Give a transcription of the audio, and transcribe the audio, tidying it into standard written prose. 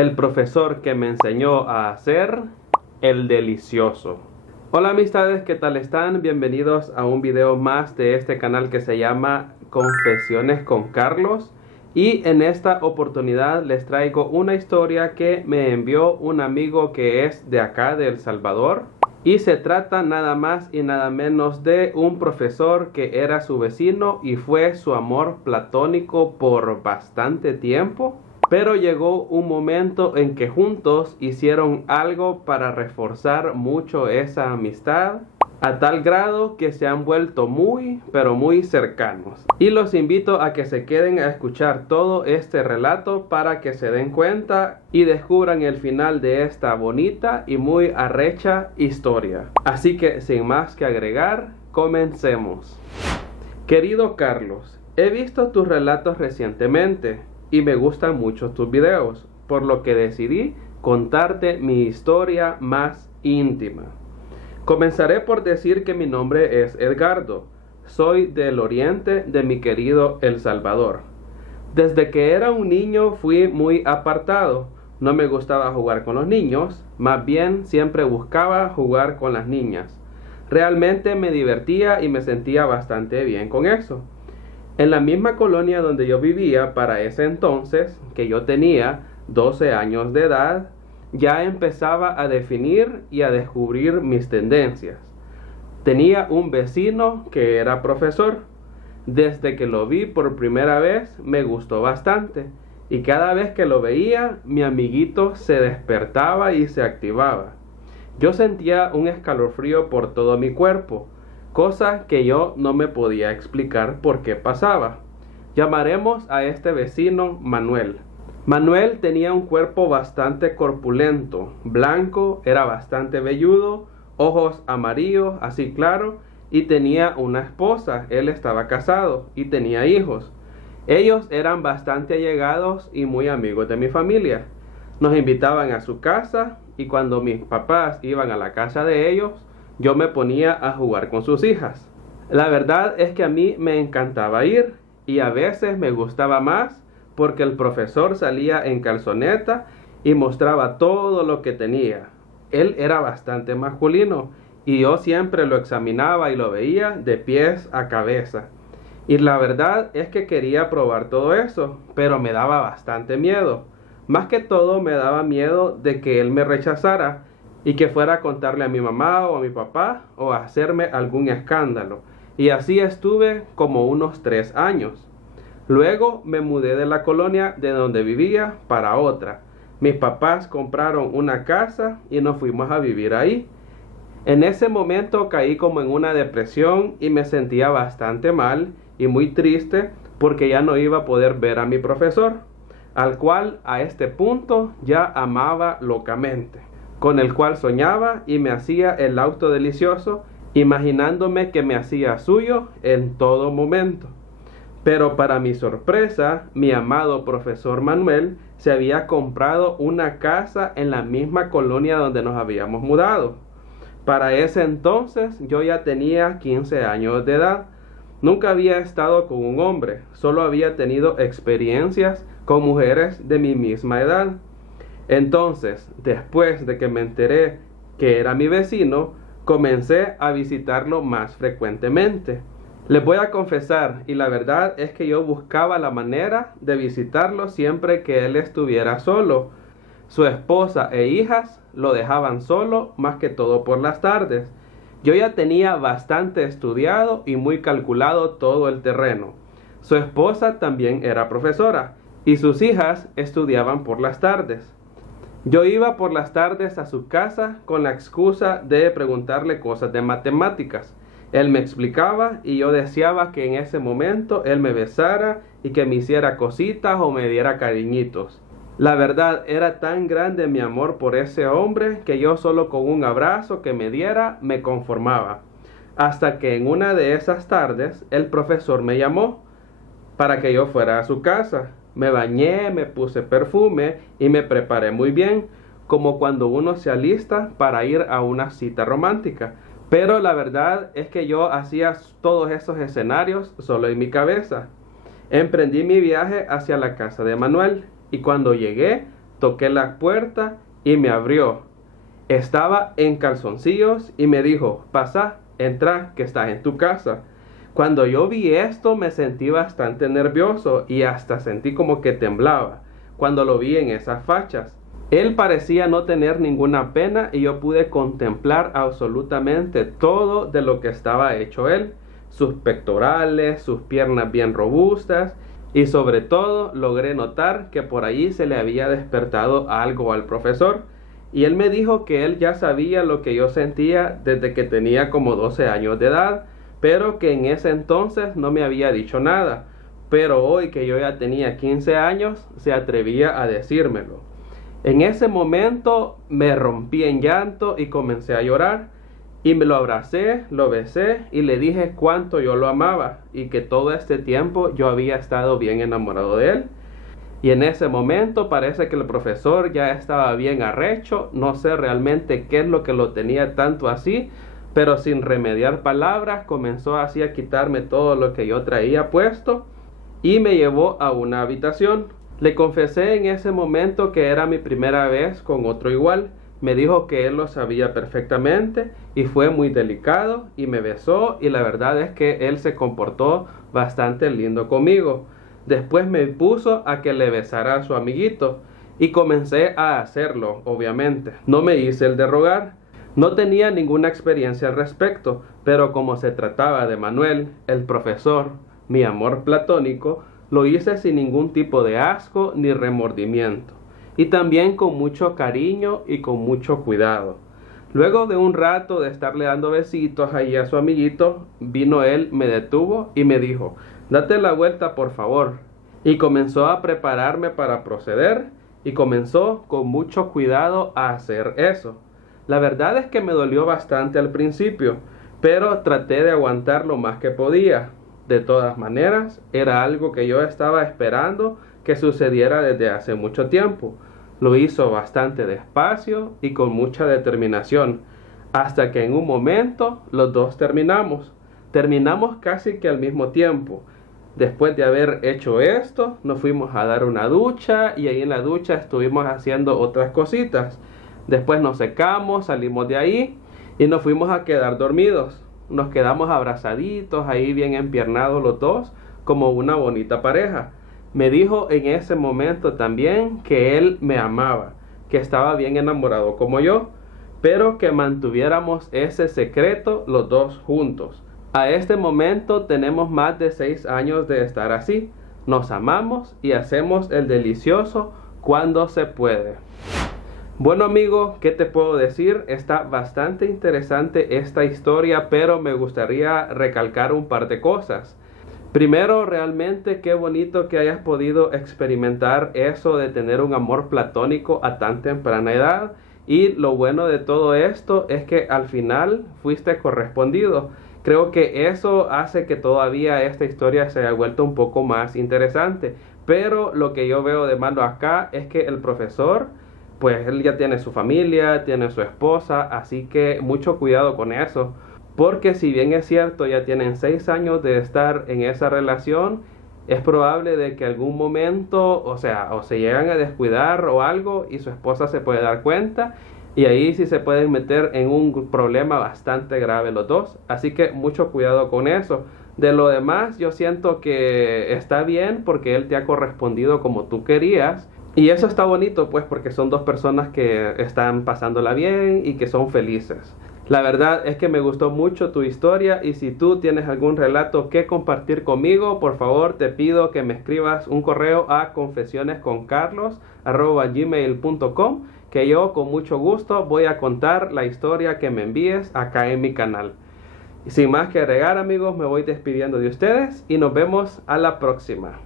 El profesor que me enseñó a hacer el delicioso. Hola amistades, ¿qué tal están? Bienvenidos a un video más de este canal que se llama Confesiones con Carlos. Y en esta oportunidad les traigo una historia que me envió un amigo que es de acá, de El Salvador. Y se trata nada más y nada menos de un profesor que era su vecino y fue su amor platónico por bastante tiempo. Pero llegó un momento en que juntos hicieron algo para reforzar mucho esa amistad, a tal grado que se han vuelto muy, pero muy cercanos. Y los invito a que se queden a escuchar todo este relato para que se den cuenta y descubran el final de esta bonita y muy arrecha historia. Así que sin más que agregar, comencemos. Querido Carlos, he visto tus relatos recientemente y me gustan mucho tus videos, por lo que decidí contarte mi historia más íntima. Comenzaré por decir que mi nombre es Edgardo. Soy del oriente de mi querido El Salvador. Desde que era un niño fui muy apartado. No me gustaba jugar con los niños, más bien siempre buscaba jugar con las niñas. Realmente me divertía y me sentía bastante bien con eso. En la misma colonia donde yo vivía para ese entonces, que yo tenía 12 años de edad, ya empezaba a definir y a descubrir mis tendencias. Tenía un vecino que era profesor. Desde que lo vi por primera vez me gustó bastante, y cada vez que lo veía mi amiguito se despertaba y se activaba. Yo sentía un escalofrío por todo mi cuerpo, cosa que yo no me podía explicar por qué pasaba. Llamaremos a este vecino Manuel. Manuel tenía un cuerpo bastante corpulento, blanco, era bastante velludo, ojos amarillos, así claro, y tenía una esposa. Él estaba casado y tenía hijos. Ellos eran bastante allegados y muy amigos de mi familia. Nos invitaban a su casa y cuando mis papás iban a la casa de ellos, yo me ponía a jugar con sus hijas. La verdad es que a mí me encantaba ir y a veces me gustaba más porque el profesor salía en calzoneta y mostraba todo lo que tenía. Él era bastante masculino y yo siempre lo examinaba y lo veía de pies a cabeza. Y la verdad es que quería probar todo eso, pero me daba bastante miedo. Más que todo me daba miedo de que él me rechazara y que fuera a contarle a mi mamá o a mi papá o a hacerme algún escándalo. Y así estuve como unos 3 años. Luego me mudé de la colonia de donde vivía para otra. Mis papás compraron una casa y nos fuimos a vivir ahí. En ese momento caí como en una depresión y me sentía bastante mal y muy triste porque ya no iba a poder ver a mi profesor, al cual a este punto ya amaba locamente, con el cual soñaba y me hacía el auto delicioso, imaginándome que me hacía suyo en todo momento. Pero para mi sorpresa, mi amado profesor Manuel se había comprado una casa en la misma colonia donde nos habíamos mudado. Para ese entonces yo ya tenía 15 años de edad. Nunca había estado con un hombre, solo había tenido experiencias con mujeres de mi misma edad. Entonces, después de que me enteré que era mi vecino, comencé a visitarlo más frecuentemente. Les voy a confesar, y la verdad es que yo buscaba la manera de visitarlo siempre que él estuviera solo. Su esposa e hijas lo dejaban solo más que todo por las tardes. Yo ya tenía bastante estudiado y muy calculado todo el terreno. Su esposa también era profesora y sus hijas estudiaban por las tardes. Yo iba por las tardes a su casa con la excusa de preguntarle cosas de matemáticas. Él me explicaba y yo deseaba que en ese momento él me besara y que me hiciera cositas o me diera cariñitos. La verdad era tan grande mi amor por ese hombre que yo solo con un abrazo que me diera me conformaba. Hasta que en una de esas tardes el profesor me llamó para que yo fuera a su casa. Me bañé, me puse perfume y me preparé muy bien, como cuando uno se alista para ir a una cita romántica. Pero la verdad es que yo hacía todos esos escenarios solo en mi cabeza. Emprendí mi viaje hacia la casa de Manuel y cuando llegué Toqué la puerta y me abrió. Estaba en calzoncillos y me dijo: pasa, entra, que estás en tu casa. Cuando yo vi esto me sentí bastante nervioso y hasta sentí como que temblaba cuando lo vi en esas fachas. Él parecía no tener ninguna pena y yo pude contemplar absolutamente todo de lo que estaba hecho él. Sus pectorales, sus piernas bien robustas y sobre todo logré notar que por allí se le había despertado algo al profesor. Y él me dijo que él ya sabía lo que yo sentía desde que tenía como 12 años de edad, pero que en ese entonces no me había dicho nada. Pero hoy que yo ya tenía 15 años, se atrevía a decírmelo. En ese momento me rompí en llanto y comencé a llorar. Y me lo abracé, lo besé y le dije cuánto yo lo amaba y que todo este tiempo yo había estado bien enamorado de él. Y en ese momento parece que el profesor ya estaba bien arrecho, no sé realmente qué es lo que lo tenía tanto así, pero sin remediar palabras comenzó así a quitarme todo lo que yo traía puesto y me llevó a una habitación. Le confesé en ese momento que era mi primera vez con otro igual. Me dijo que él lo sabía perfectamente y fue muy delicado y me besó y la verdad es que él se comportó bastante lindo conmigo. Después me puso a que le besara a su amiguito y comencé a hacerlo, obviamente. No me hice el de rogar. No tenía ninguna experiencia al respecto, pero como se trataba de Manuel, el profesor, mi amor platónico, lo hice sin ningún tipo de asco ni remordimiento. Y también con mucho cariño y con mucho cuidado. Luego de un rato de estarle dando besitos ahí a su amiguito, vino él, me detuvo y me dijo: date la vuelta por favor. Y comenzó a prepararme para proceder y comenzó con mucho cuidado a hacer eso. La verdad es que me dolió bastante al principio, pero traté de aguantar lo más que podía. De todas maneras, era algo que yo estaba esperando que sucediera desde hace mucho tiempo. Lo hizo bastante despacio y con mucha determinación, hasta que en un momento los dos terminamos. Terminamos casi que al mismo tiempo. Después de haber hecho esto, nos fuimos a dar una ducha y ahí en la ducha estuvimos haciendo otras cositas. Después nos secamos, salimos de ahí y nos fuimos a quedar dormidos. Nos quedamos abrazaditos ahí bien empiernados los dos, como una bonita pareja. Me dijo en ese momento también que él me amaba, que estaba bien enamorado como yo, pero que mantuviéramos ese secreto los dos juntos. A este momento tenemos más de 6 años de estar así. Nos amamos y hacemos el delicioso cuando se puede. Bueno amigo, ¿qué te puedo decir? Está bastante interesante esta historia, pero me gustaría recalcar un par de cosas. Primero, realmente qué bonito que hayas podido experimentar eso de tener un amor platónico a tan temprana edad. Y lo bueno de todo esto es que al final fuiste correspondido. Creo que eso hace que todavía esta historia se haya vuelto un poco más interesante. Pero lo que yo veo de malo acá es que el profesor, pues él ya tiene su familia, tiene su esposa, así que mucho cuidado con eso. Porque si bien es cierto, ya tienen 6 años de estar en esa relación, es probable de que algún momento, o se llegan a descuidar o algo y su esposa se puede dar cuenta. Y ahí sí se pueden meter en un problema bastante grave los dos. Así que mucho cuidado con eso. De lo demás, yo siento que está bien porque él te ha correspondido como tú querías. Y eso está bonito pues porque son dos personas que están pasándola bien y que son felices. La verdad es que me gustó mucho tu historia y si tú tienes algún relato que compartir conmigo, por favor te pido que me escribas un correo a confesionesconcarlos@gmail.com que yo con mucho gusto voy a contar la historia que me envíes acá en mi canal. Sin más que agregar amigos, me voy despidiendo de ustedes y nos vemos a la próxima.